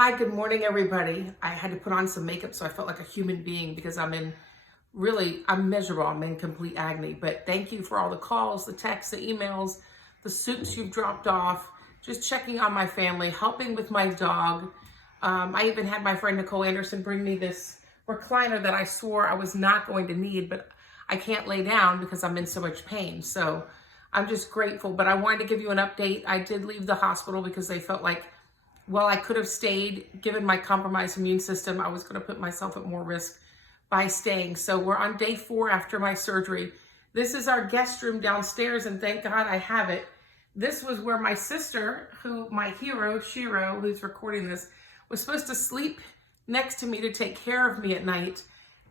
Hi, good morning, everybody. I had to put on some makeup so I felt like a human being because I'm miserable. I'm in complete agony. But thank you for all the calls, the texts, the emails, the soups you've dropped off, just checking on my family, helping with my dog. I even had my friend Nicole Anderson bring me this recliner that I swore I was not going to need, but I can't lay down because I'm in so much pain. So I'm just grateful. But I wanted to give you an update. I did leave the hospital because they felt like, well, I could have stayed. Given my compromised immune system, I was going to put myself at more risk by staying. So we're on day 4 after my surgery. This is our guest room downstairs, and thank God I have it. This was where my sister, my hero, Shiro, who's recording this, was supposed to sleep next to me to take care of me at night.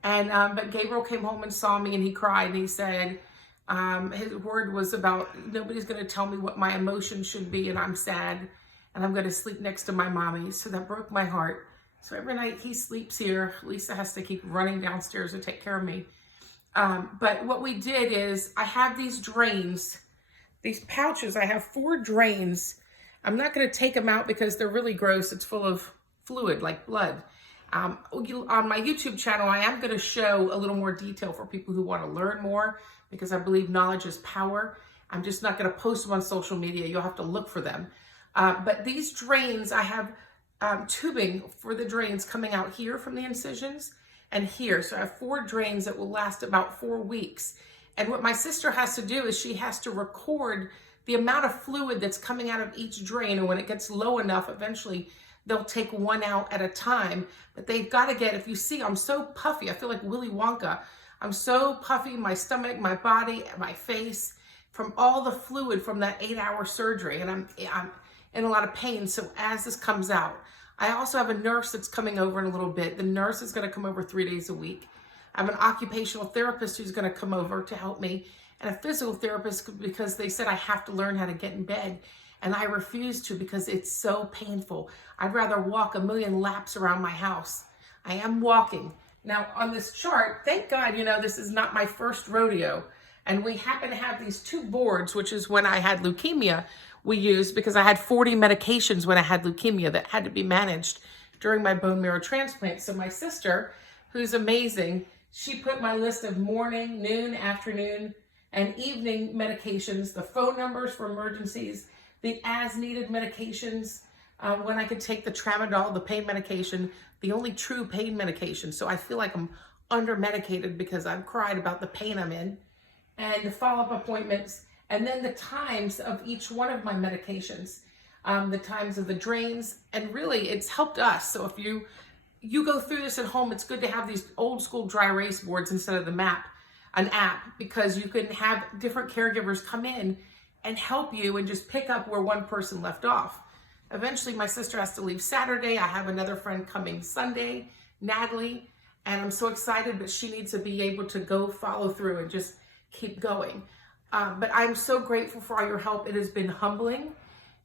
And but Gabriel came home and saw me, and he cried, and he said, his word was about, nobody's going to tell me what my emotions should be, and I'm sad. And I'm going to sleep next to my mommy. So that broke my heart. So every night he sleeps here. Lisa has to keep running downstairs to take care of me. But what we did is I have these drains, these pouches. I have 4 drains. I'm not going to take them out because they're really gross. It's full of fluid like blood. On my YouTube channel, I am going to show a little more detail for people who want to learn more because I believe knowledge is power. I'm just not going to post them on social media. You'll have to look for them. But these drains, I have tubing for the drains coming out here from the incisions and here. So I have 4 drains that will last about 4 weeks. And what my sister has to do is she has to record the amount of fluid that's coming out of each drain. And when it gets low enough, eventually they'll take one out at a time. But they've got to get, if you see, I'm so puffy. I feel like Willy Wonka. I'm so puffy, my stomach, my body, my face, from all the fluid from that 8-hour surgery. And I'm in a lot of pain. So as this comes out, I also have a nurse that's coming over in a little bit. The nurse is going to come over 3 days a week. I have an occupational therapist who's going to come over to help me, and a physical therapist because they said I have to learn how to get in bed. And I refuse to because it's so painful. I'd rather walk a million laps around my house. I am walking. Now on this chart, thank God, this is not my first rodeo. And we happen to have these 2 boards, which is when I had leukemia, we used because I had 40 medications when I had leukemia that had to be managed during my bone marrow transplant. So my sister, who's amazing, she put my list of morning, noon, afternoon, and evening medications, the phone numbers for emergencies, the as-needed medications, when I could take the tramadol, the pain medication, the only true pain medication. So I feel like I'm under-medicated because I've cried about the pain I'm in, and the follow-up appointments, and then the times of each one of my medications, the times of the drains, and really it's helped us. So if you go through this at home, it's good to have these old school dry erase boards instead of an app, because you can have different caregivers come in and help you and just pick up where one person left off. Eventually my sister has to leave Saturday. I have another friend coming Sunday, Natalie, and I'm so excited, but she needs to be able to go follow through and just keep going. But I'm so grateful for all your help. It has been humbling.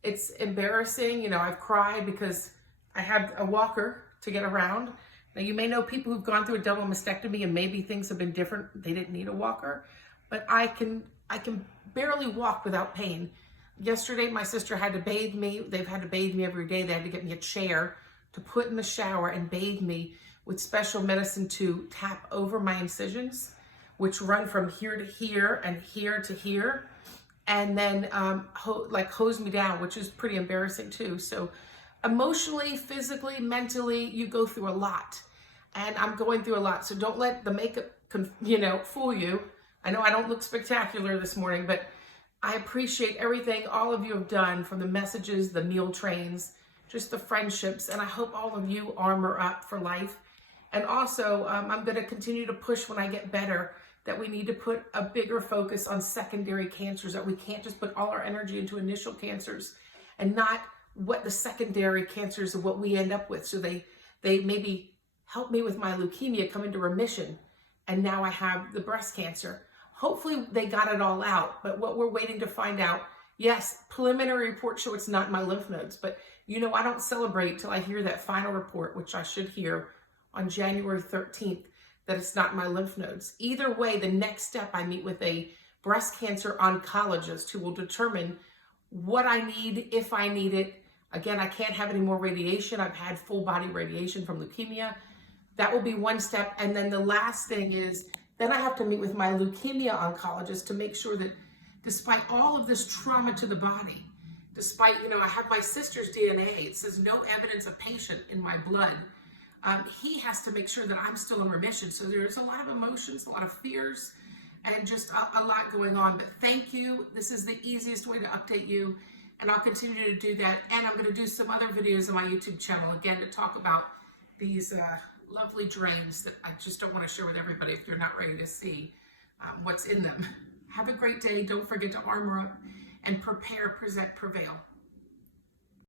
It's embarrassing. I've cried because I had a walker to get around. Now, you may know people who've gone through a double mastectomy and maybe things have been different. They didn't need a walker, but I can barely walk without pain. Yesterday, my sister had to bathe me. They've had to bathe me every day. They had to get me a chair to put in the shower and bathe me with special medicine to tap over my incisions, which run from here to here and here to here, and then hose me down, which is pretty embarrassing too. So emotionally, physically, mentally, you go through a lot, and I'm going through a lot. So don't let the makeup, fool you. I know I don't look spectacular this morning, but I appreciate everything all of you have done, from the messages, the meal trains, just the friendships, and I hope all of you armor up for life. And also, I'm going to continue to push when I get better, that we need to put a bigger focus on secondary cancers, that we can't just put all our energy into initial cancers and not what the secondary cancers of what we end up with. So they maybe help me with my leukemia, come into remission, and now I have the breast cancer. Hopefully they got it all out, but what we're waiting to find out, yes, preliminary reports show it's not in my lymph nodes, but I don't celebrate till I hear that final report, which I should hear on January 13th. That it's not my lymph nodes. Either way, the next step, I meet with a breast cancer oncologist who will determine what I need, if I need it, Again, I can't have any more radiation. I've had full body radiation from leukemia. That will be one step. And then the last thing is, then I have to meet with my leukemia oncologist to make sure that despite all of this trauma to the body, despite, I have my sister's DNA, it says no evidence of patient in my blood. He has to make sure that I'm still in remission. So there's a lot of emotions, a lot of fears, and just a lot going on. But thank you. This is the easiest way to update you, and I'll continue to do that. And I'm going to do some other videos on my YouTube channel, again, to talk about these lovely drains that I just don't want to share with everybody if they're not ready to see what's in them. Have a great day. Don't forget to armor up and prepare, present, prevail.